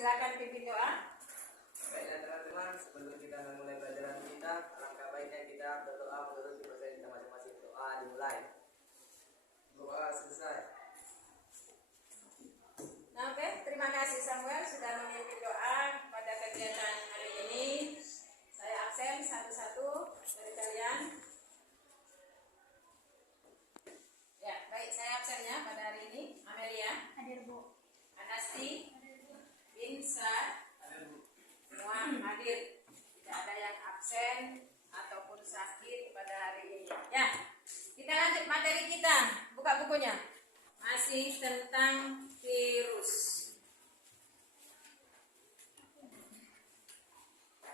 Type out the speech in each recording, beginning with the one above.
silakan pimpin doa. Baiklah teman-teman, sebelum kita memulai pelajaran kita, alangkah baiknya kita berdoa menurut proses kita masing-masing. Doa dimulai. Doa selesai. Nah, oke, terima kasih Samuel sudah memimpin doa pada kegiatan hari ini. Saya absen satu-satu dari kalian. Ya, baik, saya absennya pada hari ini. Amelia, Hadir, Bu. Anasti, Binsa, semua hadir. Tidak ada yang absen ataupun sakit pada hari ini. Ya, kita lanjut materi kita. Buka bukunya. Masih tentang virus.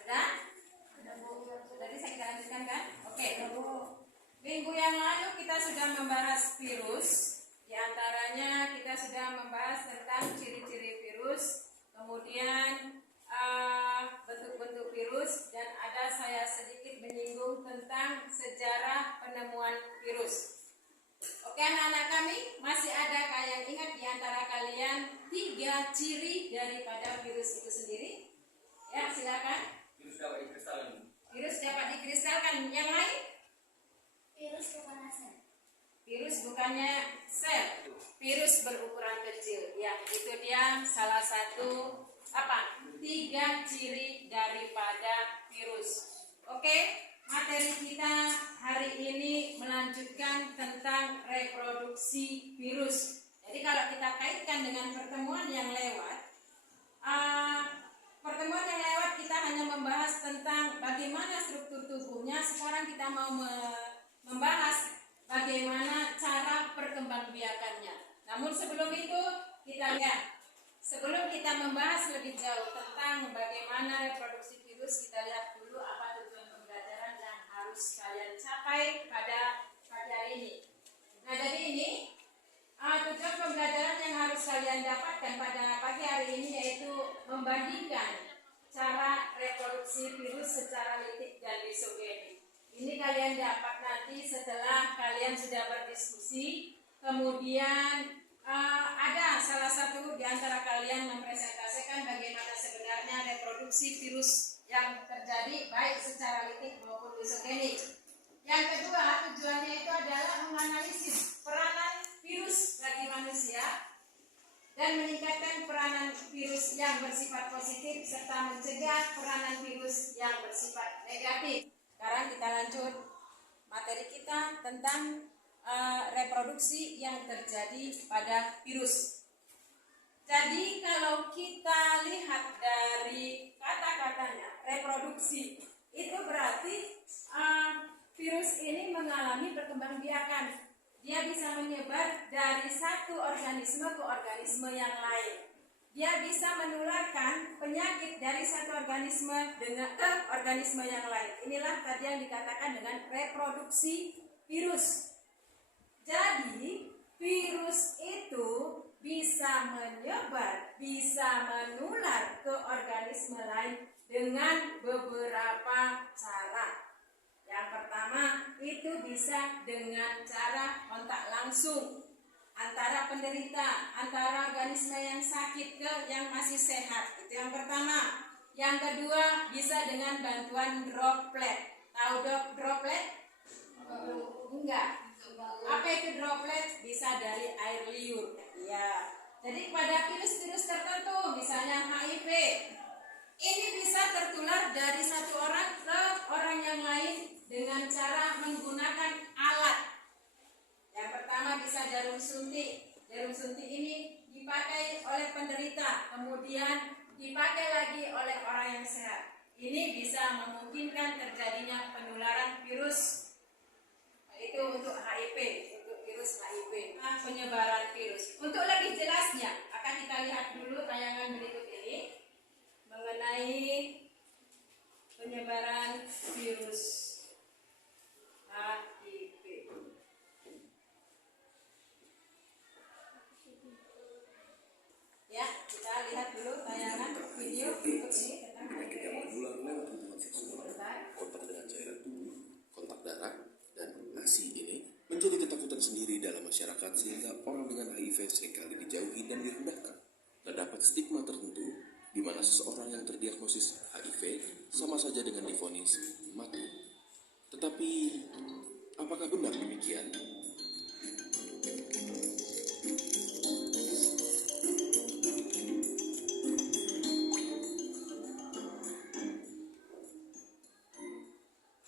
Sudah? Sudah bisa kita lanjutkan kan? Oke. Minggu yang lalu kita sudah membahas virus. Di antaranya kita sudah membahas tentang ciri-ciri virus, kemudian bentuk-bentuk virus, dan ada saya sedikit menyinggung tentang sejarah penemuan virus. Oke anak-anak kami, masih adakah yang ingat di antara kalian 3 ciri daripada virus itu sendiri? Ya, silakan. Virus dapat dikristalkan. Virus dapat dikristalkan. Yang lain? Virus kepanasan. Virus bukannya sel. Virus berukuran kecil. Ya, itu dia salah satu 3 ciri daripada virus. Oke, materi kita hari ini melanjutkan tentang reproduksi virus. Jadi kalau kita kaitkan dengan pertemuan yang lewat, kita hanya membahas tentang bagaimana struktur tubuhnya. Sekarang kita mau membahas bagaimana cara perkembangbiakannya. Namun sebelum itu kita lihat, sebelum kita membahas lebih jauh tentang bagaimana reproduksi virus, kita lihat dulu apa tujuan pembelajaran yang harus kalian capai pada pagi hari ini. Nah, jadi ini tujuan pembelajaran yang harus kalian dapatkan pada pagi hari ini yaitu membandingkan cara reproduksi virus secara litik dan lisogenik. Ini kalian dapat nanti setelah kalian sudah berdiskusi, kemudian ada salah satu di antara kalian mempresentasikan bagaimana sebenarnya reproduksi virus yang terjadi baik secara litik maupun lisogenik. Yang kedua, tujuannya itu adalah menganalisis peranan virus bagi manusia dan meningkatkan peranan virus yang bersifat positif serta mencegah peranan virus yang bersifat negatif. Sekarang kita lanjut materi kita tentang reproduksi yang terjadi pada virus. Jadi kalau kita lihat dari kata-katanya reproduksi, itu berarti virus ini mengalami perkembangbiakan. Dia bisa menyebar dari satu organisme ke organisme yang lain. Dia bisa menularkan penyakit dari satu organisme ke organisme yang lain. Inilah tadi yang dikatakan dengan reproduksi virus. Jadi virus itu bisa menyebar, bisa menular ke organisme lain dengan beberapa cara. Yang pertama itu bisa dengan cara kontak langsung antara penderita, antara organisme yang sakit ke yang masih sehat. Itu yang pertama. Yang kedua bisa dengan bantuan droplet. Tahu droplet? Enggak. Apa itu droplet? Bisa dari air liur. Ya. Jadi pada virus-virus tertentu, misalnya HIV, ini bisa tertular dari satu orang ke orang yang lain dengan cara menggunakan alat. Yang pertama bisa jarum suntik. Jarum suntik ini dipakai oleh penderita, kemudian dipakai lagi oleh orang yang sehat. Ini bisa memungkinkan terjadinya penularan virus, itu untuk HIV, untuk virus HIV, penyebaran virus. Untuk lebih jelasnya, akan kita lihat dulu tayangan berikut ini mengenai penyebaran virus HIV. Ya, kita lihat dulu tayangan video berikut ini tentang HIV. Kontak dengan cairan tubuh, kontak darah, dan ASI ini menjadi ketakutan sendiri dalam masyarakat sehingga orang dengan HIV seringkali dijauhi dan direndahkan. Terdapat stigma tertentu di mana seseorang yang terdiagnosis HIV sama saja dengan divonis mati. Tetapi, apakah benar demikian?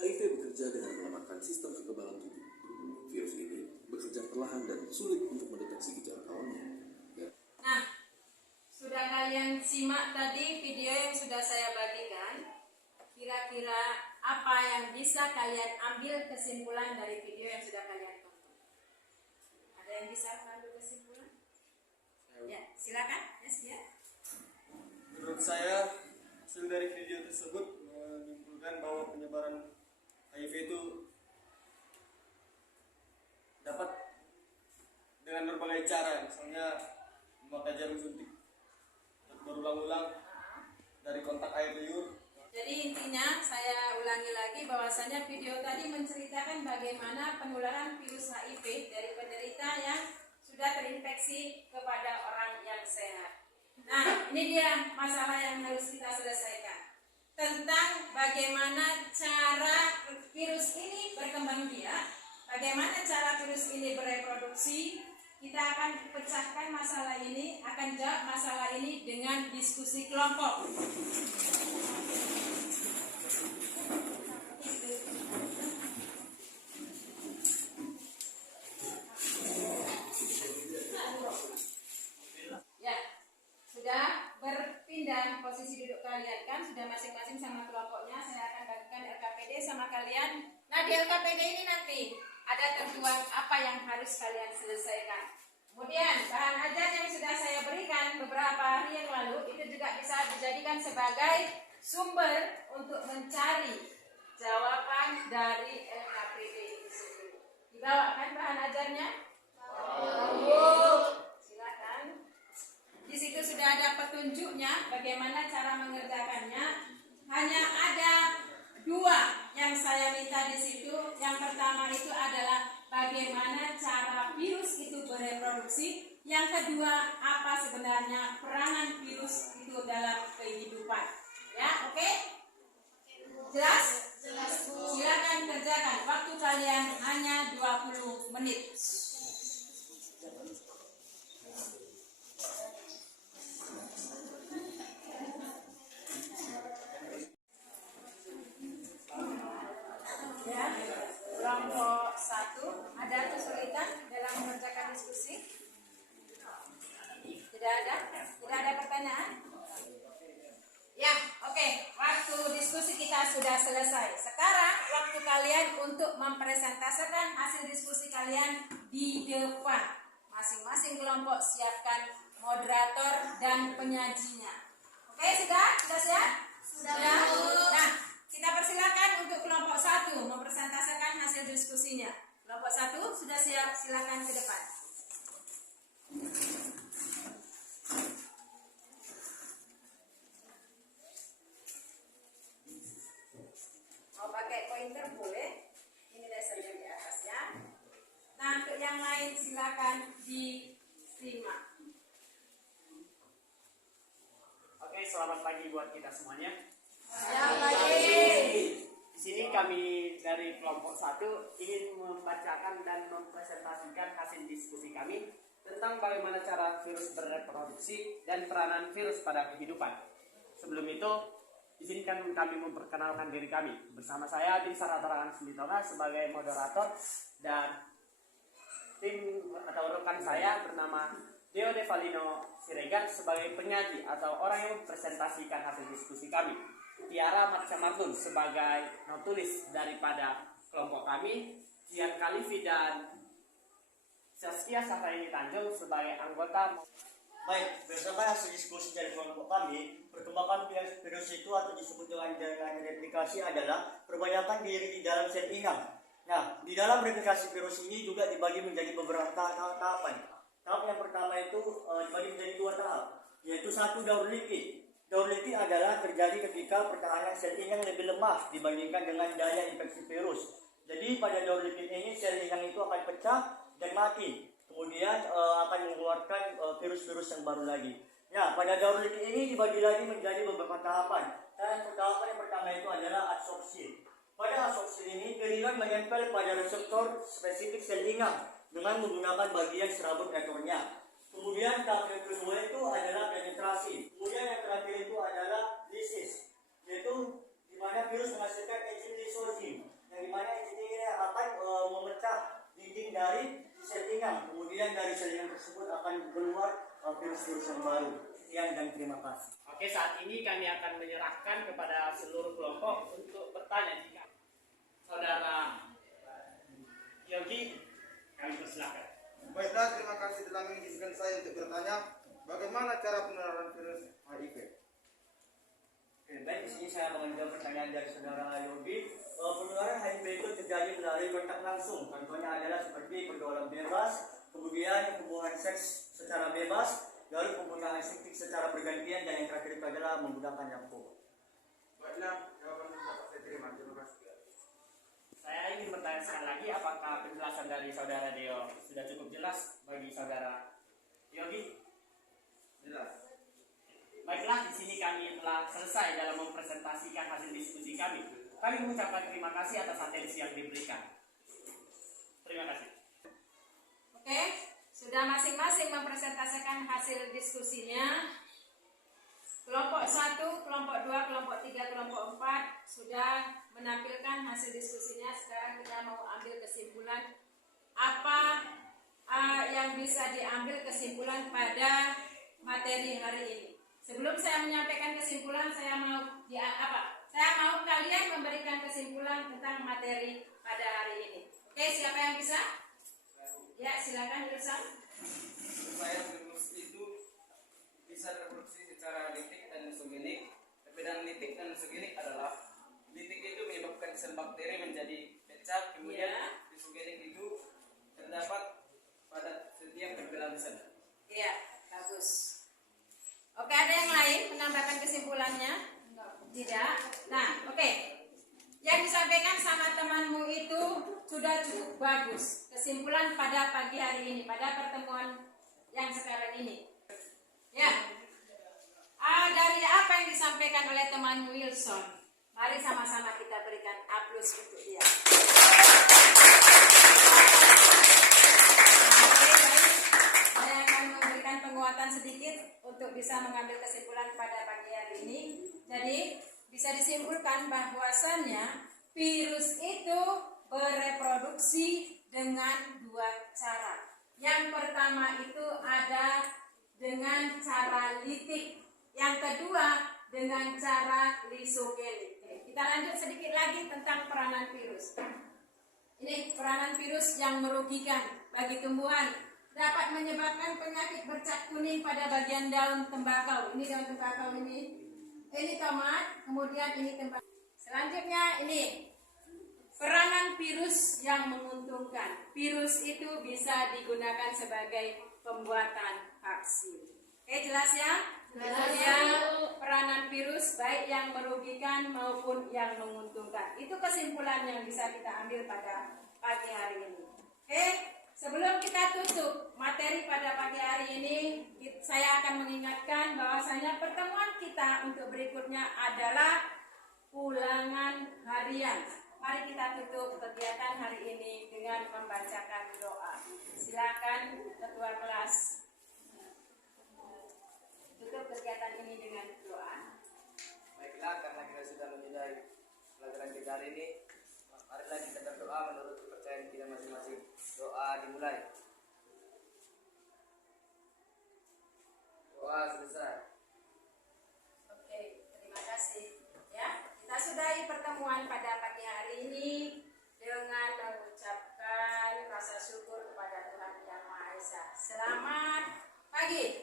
HIV bekerja dengan melemahkan sistem kekebalan tubuh. Virus ini bekerja perlahan dan sulit untuk mendeteksi gejala awalnya. Nah, sudah kalian simak tadi video yang sudah saya bagikan. Kira-kira apa yang bisa kalian ambil kesimpulan dari video yang sudah kalian tonton? Ada yang bisa ambil kesimpulan? Ya, silakan. Yes, ya. Menurut saya, hasil dari video tersebut menyimpulkan bahwa penyebaran HIV itu dapat dengan berbagai cara, misalnya memakai jarum suntik berulang-ulang dari kontak air liur. Jadi intinya saya ulangi lagi bahwasanya video tadi menceritakan bagaimana penularan virus HIV dari penderita yang sudah terinfeksi kepada orang yang sehat. Nah, ini dia masalah yang harus kita selesaikan. Tentang bagaimana cara virus ini berkembang biak, bagaimana cara virus ini bereproduksi. Kita akan pecahkan masalah ini, akan jawab masalah ini dengan diskusi kelompok. Ya, sudah berpindah posisi duduk kalian kan, sudah masing-masing sama kelompoknya. Saya akan bagikan LKPD sama kalian. Nah, di LKPD ini nanti ada tertuang apa yang harus kalian selesaikan. Kemudian bahan ajar yang sudah saya berikan beberapa hari yang lalu itu juga bisa dijadikan sebagai sumber untuk mencari jawaban dari LKPD itu sendiri. Dibawakan bahan ajarnya? Silakan. Di situ sudah ada petunjuknya bagaimana cara mengerjakannya. Hanya ada dua yang saya minta di situ. Yang pertama itu adalah bagaimana cara virus itu bereproduksi. Yang kedua, apa sebenarnya peranan virus itu dalam kehidupan. Ya, oke? Jelas? Jelas, Bu. Silakan kerjakan. Waktu kalian hanya 20 menit. Ya, kelompok 1 ada kesulitan dalam mengerjakan diskusi? Tidak ada? Tidak ada pertanyaan? Ya, oke. Waktu diskusi kita sudah selesai. Sekarang waktu kalian untuk mempresentasikan hasil diskusi kalian di depan. Masing-masing kelompok siapkan moderator dan penyajinya. Oke, sudah? Sudah siap? Sudah. Nah, kita persilakan untuk kelompok 1 mempresentasikan hasil diskusinya. Kelompok 1 sudah siap, silakan ke depan. Mau pakai pointer boleh. Ini lasernya di atas ya. Nah, untuk yang lain silakan disimak. Oke, selamat pagi buat kita semuanya. Selamat pagi. Di sini kami dari kelompok 1 ingin membacakan dan mempresentasikan hasil diskusi kami tentang bagaimana cara virus bereproduksi dan peranan virus pada kehidupan. Sebelum itu, izinkan kami memperkenalkan diri kami. Bersama saya, Tim Saratarangan Sumbitonga sebagai moderator dan tim atau rekan saya bernama Deo Devalino Siregar sebagai penyaji atau orang yang mempresentasikan hasil diskusi kami. Tiara Marcamartun sebagai notulis daripada kelompok kami. Gian Kalifi dan Saskia Safraini Tanjung sebagai anggota. Baik, berdasarkan hasil diskusi dari kelompok kami, perkembangan virus itu atau disebut dengan replikasi adalah perbanyakan diri di dalam sel inang. Nah, di dalam replikasi virus ini juga dibagi menjadi beberapa tahapan. Tahap yang pertama itu dibagi menjadi 2 tahap, yaitu 1 daur lipid. Daur lipid adalah terjadi ketika pertahanan sel inang lebih lemah dibandingkan dengan daya infeksi virus. Jadi pada daur lipid ini sel inang itu akan pecah dan mati. Kemudian akan mengeluarkan virus-virus yang baru lagi. Ya, pada daur litik ini dibagi lagi menjadi beberapa tahapan. Dan tahapan yang pertama itu adalah adsorpsi. Pada adsorpsi ini, keringat menempel pada reseptor spesifik sel inang dengan menggunakan bagian serabut reaktornya. Kemudian tahap yang kedua itu adalah penetrasi. Kemudian yang terakhir itu adalah lisis, yaitu di mana virus menghasilkan enzim lisozim, yang di mana enzim ini akan memecah dinding dari sel inang. Kemudian dari sel inang tersebut akan keluar virus-virus yang baru. Sekian dan terima kasih. Oke, saat ini kami akan menyerahkan kepada seluruh kelompok untuk bertanya. Jika saudara Yogi, kami persilakan. Baiklah, terima kasih telah mengizinkan saya untuk bertanya bagaimana cara penularan virus HIV. Oke, baik, di sini saya akan menjawab pertanyaan dari saudara Yogi. Penularan HIV itu terjadi melalui kontak langsung. Contohnya adalah seperti pergaulan bebas, kemudian hubungan seks secara bebas, lalu penggunaan suntik secara bergantian, dan yang terakhir itu adalah menggunakan narkoba. Baiklah, jawaban dapat saya terima. Terima kasih. Saya ingin bertanya sekali lagi, apakah penjelasan dari saudara Deo sudah cukup jelas bagi saudara Yogi? Jelas. Baiklah, di sini kami telah selesai dalam mempresentasikan hasil diskusi kami. Kami mengucapkan terima kasih atas atensi yang diberikan. Terima kasih. Oke, sudah masing-masing mempresentasikan hasil diskusinya. Kelompok 1, kelompok 2, kelompok 3, kelompok 4 sudah menampilkan hasil diskusinya. Sekarang kita mau ambil kesimpulan apa yang bisa diambil kesimpulan pada materi hari ini. Sebelum saya menyampaikan kesimpulan, saya mau kalian memberikan kesimpulan tentang materi pada hari ini. Oke, siapa yang bisa? Ya, silakan Ilsan. Supaya virus itu bisa reproduksi secara litik dan isogenik. Perbedaan litik dan isogenik adalah litik itu menyebabkan sel bakteri menjadi pecah, kemudian isogenik itu terdapat pada setiap pergelangan sel. Iya, bagus. Oke, ada yang lain menambahkan kesimpulannya? Tidak. Nah, oke. Yang disampaikan sama temanmu itu sudah cukup bagus. Kesimpulan pada pagi hari ini, pada pertemuan yang sekarang ini. Ya. Dari apa yang disampaikan oleh teman Wilson, mari sama-sama kita berikan aplaus untuk dia. Saya akan memberikan penguatan sedikit untuk bisa mengambil kesimpulan pada pagi hari ini. Jadi bisa disimpulkan bahwasannya virus itu bereproduksi dengan dua cara. Yang pertama itu ada dengan cara litik, yang kedua dengan cara lisogenik. Kita lanjut sedikit lagi tentang peranan virus. Ini peranan virus yang merugikan bagi tumbuhan, dapat menyebabkan penyakit bercak kuning pada bagian daun tembakau. Ini daun tembakau ini tomat, kemudian ini tembakau. Selanjutnya ini peranan virus yang menguntungkan. Virus itu bisa digunakan sebagai pembuatan vaksin. Oke, jelas ya? Jelas ya. Peranan virus baik yang merugikan maupun yang menguntungkan. Itu kesimpulan yang bisa kita ambil pada pagi hari ini. Oke, sebelum kita tutup materi pada pagi hari ini, saya akan mengingatkan bahwasanya pertemuan kita untuk berikutnya adalah ulangan harian. Mari kita tutup kegiatan hari ini dengan membacakan doa. Silakan ketua kelas tutup kegiatan ini dengan doa. Baiklah, karena kita sudah menyudahi pelajaran kita hari ini, marilah kita berdoa menurut kepercayaan kita masing-masing. Doa dimulai. Doa selesai. Oke, terima kasih. Ya, kita sudahi pertemuan pada pagi hari ini dengan mengucapkan rasa syukur kepada Tuhan Yang Maha Esa. Selamat pagi.